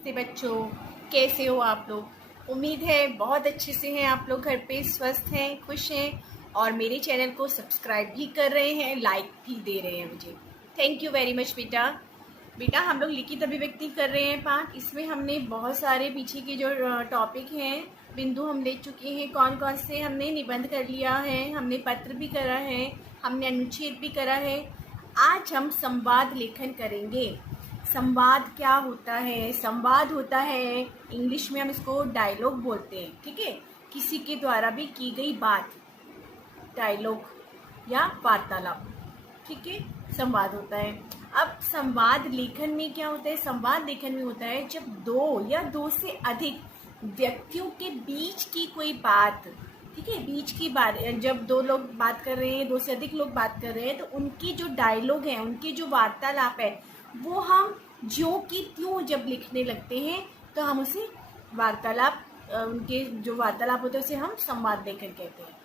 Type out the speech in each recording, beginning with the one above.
नमस्ते बच्चों, कैसे हो आप लोग। उम्मीद है बहुत अच्छे से हैं आप लोग, घर पे स्वस्थ हैं, खुश हैं और मेरे चैनल को सब्सक्राइब भी कर रहे हैं, लाइक भी दे रहे हैं मुझे। थैंक यू वेरी मच बेटा हम लोग लिखित अभिव्यक्ति कर रहे हैं पाठ। इसमें हमने बहुत सारे पीछे के जो टॉपिक हैं, बिंदु हम ले चुके हैं। कौन कौन से हमने निबंध कर लिया है, हमने पत्र भी करा है, हमने अनुच्छेद भी करा है। आज हम संवाद लेखन करेंगे। संवाद क्या होता है? संवाद होता है, इंग्लिश में हम इसको डायलॉग बोलते हैं, ठीक है। किसी के द्वारा भी की गई बात, डायलॉग या वार्तालाप, ठीक है, संवाद होता है। अब संवाद लेखन में क्या होता है? संवाद लेखन में होता है जब दो या दो से अधिक व्यक्तियों के बीच की कोई बात, ठीक है, बीच की बात, जब दो लोग बात कर रहे हैं, दो से अधिक लोग बात कर रहे हैं, तो उनकी जो डायलॉग है, उनकी जो वार्तालाप है, वो हम ज्यों की त्यों जब लिखने लगते हैं तो हम उसे वार्तालाप, उनके जो वार्तालाप होते हैं उसे हम संवाद लेखन कहते हैं।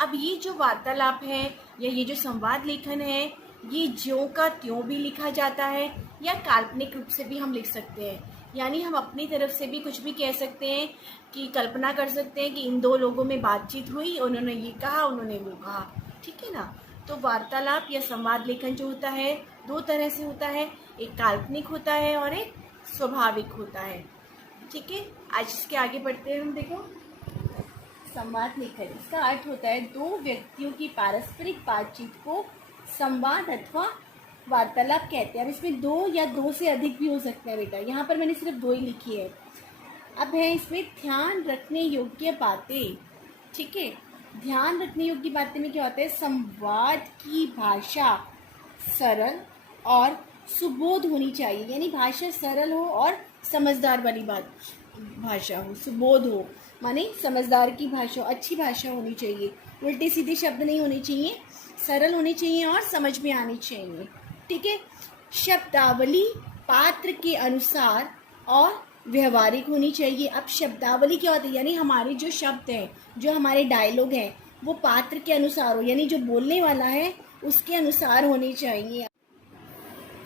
अब ये जो वार्तालाप है या ये जो संवाद लेखन है, ये ज्यों का त्यों भी लिखा जाता है या काल्पनिक रूप से भी हम लिख सकते हैं। यानी हम अपनी तरफ से भी कुछ भी कह सकते हैं, कि कल्पना कर सकते हैं कि इन दो लोगों में बातचीत हुई, उन्होंने ये कहा, उन्होंने वो कहा, ठीक है ना। तो वार्तालाप या संवाद लेखन जो होता है दो तरह से होता है, एक काल्पनिक होता है और एक स्वाभाविक होता है, ठीक है। आज इसके आगे बढ़ते हैं हम। देखो, संवाद लेखन, इसका अर्थ होता है दो व्यक्तियों की पारस्परिक बातचीत को संवाद अथवा वार्तालाप कहते हैं। अब इसमें दो या दो से अधिक भी हो सकता है बेटा, यहाँ पर मैंने सिर्फ दो ही लिखी है। अब है इसमें ध्यान रखने योग्य बातें, ठीक है। ध्यान रखने योग्य बातें में क्या होता है? संवाद की भाषा सरल और सुबोध होनी चाहिए, यानी भाषा सरल हो और समझदार वाली भाषा हो, सुबोध हो, माने समझदार की भाषा, अच्छी भाषा होनी चाहिए, उल्टे सीधे शब्द नहीं होने चाहिए, सरल होने चाहिए और समझ में आनी चाहिए, ठीक है। शब्दावली पात्र के अनुसार और व्यवहारिक होनी चाहिए। अब शब्दावली क्या होती है? यानी हमारे जो शब्द हैं, जो हमारे डायलॉग हैं, वो पात्र के अनुसार हो, यानी जो बोलने वाला है उसके अनुसार होने चाहिए।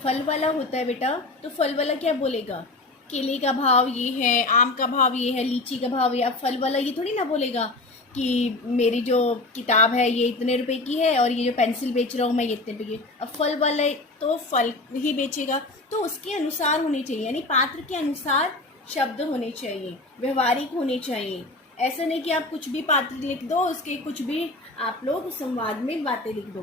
फल वाला होता है बेटा, तो फल वाला क्या बोलेगा? केले का भाव ये है, आम का भाव ये है, लीची का भाव ये। अब फल वाला ये थोड़ी ना बोलेगा कि मेरी जो किताब है ये इतने रुपए की है और ये जो पेंसिल बेच रहा हूँ मैं ये इतने रुपए की। अब फल वाला तो फल ही बेचेगा, तो उसके अनुसार होने चाहिए, यानी पात्र के अनुसार शब्द होने चाहिए, व्यवहारिक होने चाहिए। ऐसा नहीं कि आप कुछ भी पात्र लिख दो, उसके कुछ भी आप लोग संवाद में बातें लिख दो।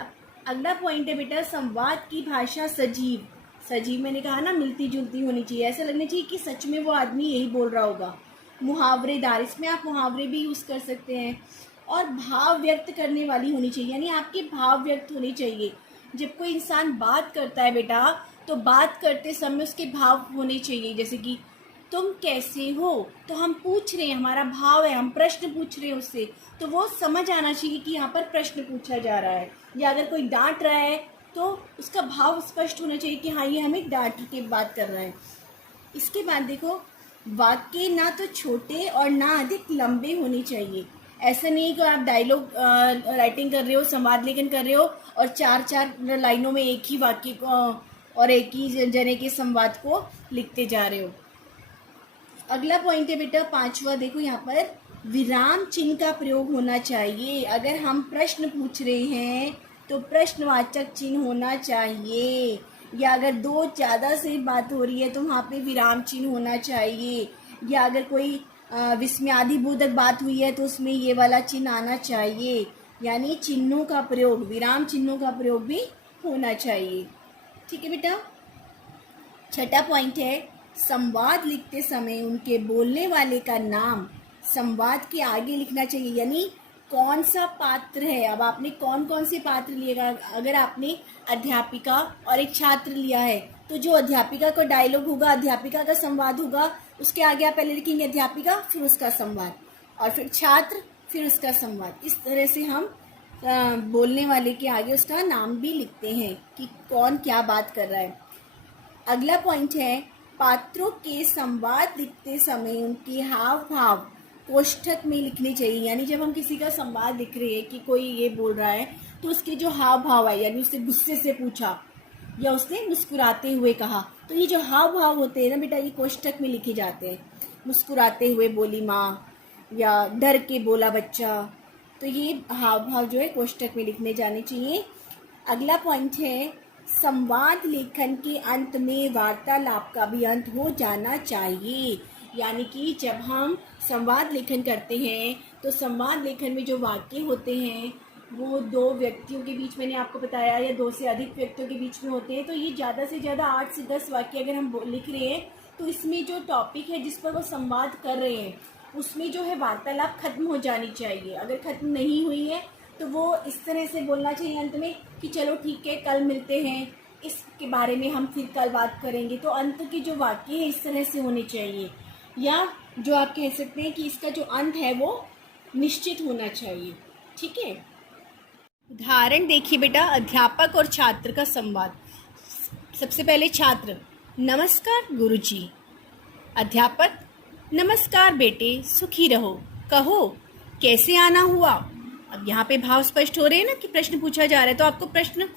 अब अगला पॉइंट है बेटा, संवाद की भाषा सजीव। सजीव मैंने कहा ना, मिलती जुलती होनी चाहिए, ऐसा लगना चाहिए कि सच में वो आदमी यही बोल रहा होगा। मुहावरेदार, इसमें आप मुहावरे भी यूज़ कर सकते हैं। और भाव व्यक्त करने वाली होनी चाहिए, यानी आपके भाव व्यक्त होने चाहिए। जब कोई इंसान बात करता है बेटा, तो बात करते समय उसके भाव होने चाहिए, जैसे कि तुम कैसे हो, तो हम पूछ रहे हैं, हमारा भाव है, हम प्रश्न पूछ रहे हैं उससे, तो वो समझ आना चाहिए कि यहाँ पर प्रश्न पूछा जा रहा है। या अगर कोई डांट रहा है तो उसका भाव स्पष्ट होना चाहिए कि हाँ, ये हमें डांट के बात कर रहा है। इसके बाद देखो, वाक्य ना तो छोटे और ना अधिक लंबे होने चाहिए। ऐसा नहीं कि आप डायलॉग राइटिंग कर रहे हो, संवाद लेखन कर रहे हो और चार चार लाइनों में एक ही वाक्य को और एक ही जने के संवाद को लिखते जा रहे हो। अगला पॉइंट है बेटा, पांचवा, देखो यहाँ पर विराम चिन्ह का प्रयोग होना चाहिए। अगर हम प्रश्न पूछ रहे हैं तो प्रश्नवाचक चिन्ह होना चाहिए, या अगर दो ज़्यादा से बात हो रही है तो वहाँ पे विराम चिन्ह होना चाहिए, या अगर कोई विस्मयादिबोधक बात हुई है तो उसमें ये वाला चिन्ह आना चाहिए। यानी चिन्हों का प्रयोग, विराम चिन्हों का प्रयोग भी होना चाहिए, ठीक है बेटा। छठा पॉइंट है, संवाद लिखते समय उनके बोलने वाले का नाम संवाद के आगे लिखना चाहिए, यानी कौन सा पात्र है। अब आपने कौन कौन से पात्र लिएगा? अगर आपने अध्यापिका और एक छात्र लिया है, तो जो अध्यापिका का डायलॉग होगा, अध्यापिका का संवाद होगा, उसके आगे आप पहले लिखेंगे अध्यापिका, फिर उसका संवाद, और फिर छात्र, फिर उसका संवाद। इस तरह से हम बोलने वाले के आगे उसका नाम भी लिखते हैं कि कौन क्या बात कर रहा है। अगला पॉइंट है, पात्रों के संवाद लिखते समय उनके हाव भाव कोष्ठक में लिखने चाहिए। यानी जब हम किसी का संवाद लिख रहे हैं कि कोई ये बोल रहा है, तो उसके जो हाव भाव है, यानी उससे गुस्से से पूछा या उसने मुस्कुराते हुए कहा। तो ये जो हाव भाव होते हैं ना बेटा, ये कोष्ठक में लिखे जाते हैं। मुस्कुराते हुए बोली माँ, या डर के बोला बच्चा, तो ये हाव भाव जो है कोष्ठक में लिखने जाने चाहिए। अगला पॉइंट है, संवाद लेखन के अंत में वार्तालाप का भी अंत हो जाना चाहिए। यानी कि जब हम संवाद लेखन करते हैं तो संवाद लेखन में जो वाक्य होते हैं वो दो व्यक्तियों के बीच, मैंने आपको बताया, या दो से अधिक व्यक्तियों के बीच में होते हैं। तो ये ज़्यादा से ज़्यादा 8 से 10 वाक्य अगर हम लिख रहे हैं तो इसमें जो टॉपिक है जिस पर वो संवाद कर रहे हैं उसमें जो है वार्तालाप खत्म हो जानी चाहिए। अगर खत्म नहीं हुई है तो वो इस तरह से बोलना चाहिए अंत में कि चलो ठीक है, कल मिलते हैं, इसके बारे में हम फिर कल बात करेंगे। तो अंत के जो वाक्य है इस तरह से होने चाहिए, या जो आप कह सकते हैं कि इसका जो अंत है वो निश्चित होना चाहिए। ठीक है, उदाहरण देखिए बेटा, अध्यापक और छात्र का संवाद। सबसे पहले छात्र, नमस्कार गुरुजी। अध्यापक, नमस्कार बेटे, सुखी रहो, कहो कैसे आना हुआ। अब यहाँ पे भाव स्पष्ट हो रहे हैं ना कि प्रश्न पूछा जा रहा है, तो आपको प्रश्न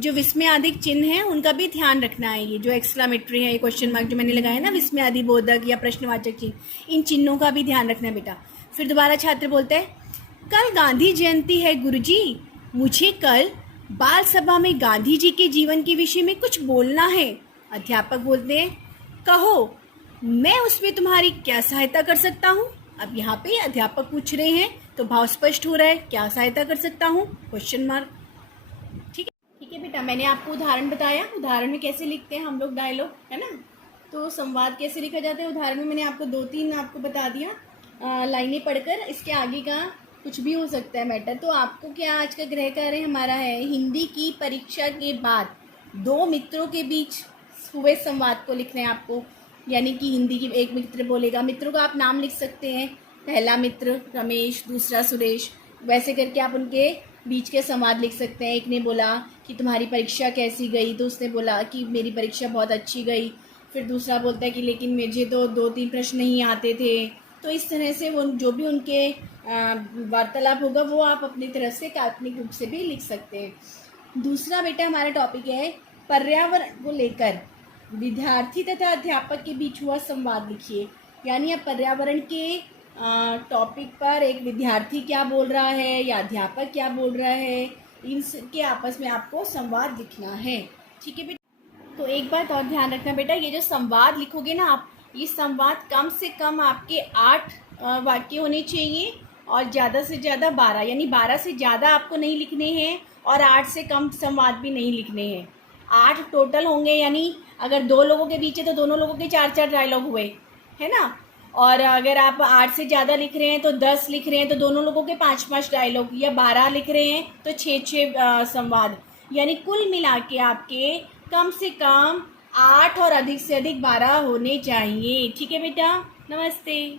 जो विस्मयादिक चिन्ह है उनका भी ध्यान रखना है। ये जो एक्सक्लामेटरी है, ये क्वेश्चन मार्क जो मैंने लगाया ना, विस्मयादिबोधक या प्रश्नवाचक चिन्ह, इन चिन्हों का भी ध्यान रखना है बेटा। फिर दोबारा छात्र बोलता है, कल गांधी जयंती है गुरुजी, मुझे कल बाल सभा में गांधी जी के जीवन के विषय में कुछ बोलना है। अध्यापक बोलते हैं, कहो मैं उसमें तुम्हारी क्या सहायता कर सकता हूँ। अब यहाँ पे अध्यापक पूछ रहे हैं तो भाव स्पष्ट हो रहा है, क्या सहायता कर सकता हूँ, क्वेश्चन मार्क। ठीक है बेटा, मैंने आपको उदाहरण बताया, उदाहरण में कैसे लिखते हैं हम लोग डायलॉग, है ना। तो संवाद कैसे लिखा जाता है उदाहरण में मैंने आपको 2-3 आपको बता दिया लाइनें पढ़कर। इसके आगे का कुछ भी हो सकता है मैटर। तो आपको क्या आज का गृह कार्य हमारा है, हिंदी की परीक्षा के बाद 2 मित्रों के बीच हुए संवाद को लिखना है आपको। यानी कि हिंदी की एक मित्र बोलेगा, मित्रों का आप नाम लिख सकते हैं, पहला मित्र रमेश, दूसरा सुरेश, वैसे करके आप उनके बीच के संवाद लिख सकते हैं। एक ने बोला कि तुम्हारी परीक्षा कैसी गई, तो उसने बोला कि मेरी परीक्षा बहुत अच्छी गई। फिर दूसरा बोलता है कि लेकिन मुझे तो 2-3 प्रश्न नहीं आते थे। तो इस तरह से वो जो भी उनके वार्तालाप होगा वो आप अपनी तरफ से काल्पनिक रूप से भी लिख सकते हैं। दूसरा बेटा हमारा टॉपिक है, पर्यावरण को लेकर विद्यार्थी तथा अध्यापक के बीच हुआ संवाद लिखिए। यानी अब पर्यावरण के टॉपिक पर एक विद्यार्थी क्या बोल रहा है या अध्यापक क्या बोल रहा है, इनके आपस में आपको संवाद लिखना है। ठीक है बेटा, तो एक बात और ध्यान रखना बेटा, ये जो संवाद लिखोगे ना आप, ये संवाद कम से कम आपके 8 वाक्य होने चाहिए और ज़्यादा से ज़्यादा 12, यानी 12 से ज़्यादा आपको नहीं लिखने हैं और 8 से कम संवाद भी नहीं लिखने हैं। 8 टोटल होंगे, यानी अगर 2 लोगों के बीच है तो दोनों लोगों के 4-4 डायलॉग हुए, है ना। और अगर आप 8 से ज़्यादा लिख रहे हैं तो 10 लिख रहे हैं तो दोनों लोगों के 5-5 डायलॉग, या 12 लिख रहे हैं तो 6-6 संवाद, यानी कुल मिला के आपके कम से कम 8 और अधिक से अधिक 12 होने चाहिए। ठीक है बेटा, नमस्ते।